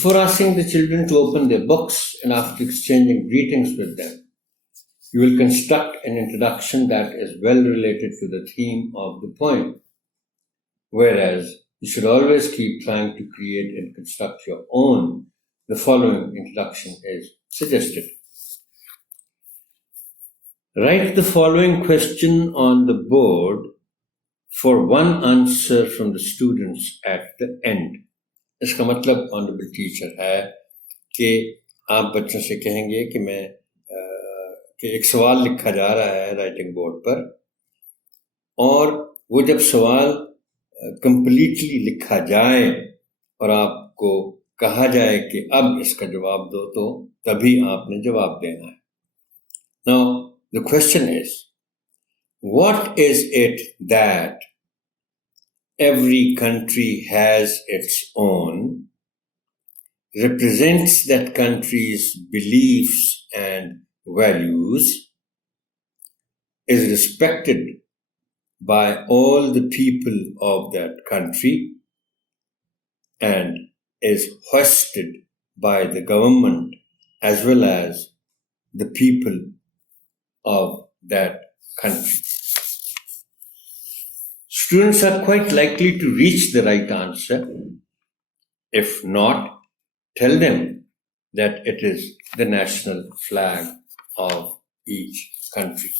Before asking the children to open their books and after exchanging greetings with them, you will construct an introduction that is well related to the theme of the poem. Whereas you should always keep trying to create and construct your own, the following introduction is suggested. Write the following question on the board for one answer from the students at the end. इसका मतलब honourable teacher है कि आप बच्चों से कहेंगे कि एक सवाल लिखा जा रहा है राइटिंग बोर्ड पर, और वो जब सवाल कंप्लीटली लिखा जाए और आपको कहा जाए कि अब इसका जवाब दो, तो तभी आपने जवाब देना है. Now the question is, what is it that every country has its own, represents that country's beliefs and values, is respected by all the people of that country, and is hoisted by the government as well as the people of that country? Students are quite likely to reach the right answer. If not, tell them that it is the national flag of each country.